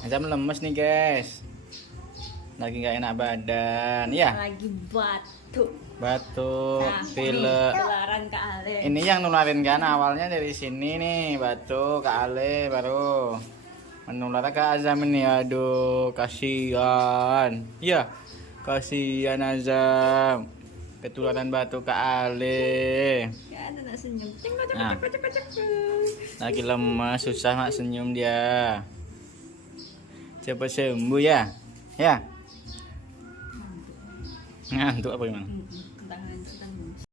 Azam lemes nih guys. Lagi nggak enak badan, ya. Lagi batuk. Batuk, Nah, pilek. Ketularan ke Ale. Ini yang nularin kan awalnya dari sini nih, batuk ke Ale baru menular ke Azam ini. Aduh, kasihan. Ya, kasihan Azam. Ketularan batuk ke Ale. Ya ada nak senyum. Cengkok, Nah. cengkok, cengkok, cengkok. Lagi lemas, susah nak senyum dia. Cepat sembuh ya. Ya. Ngantuk apa gimana?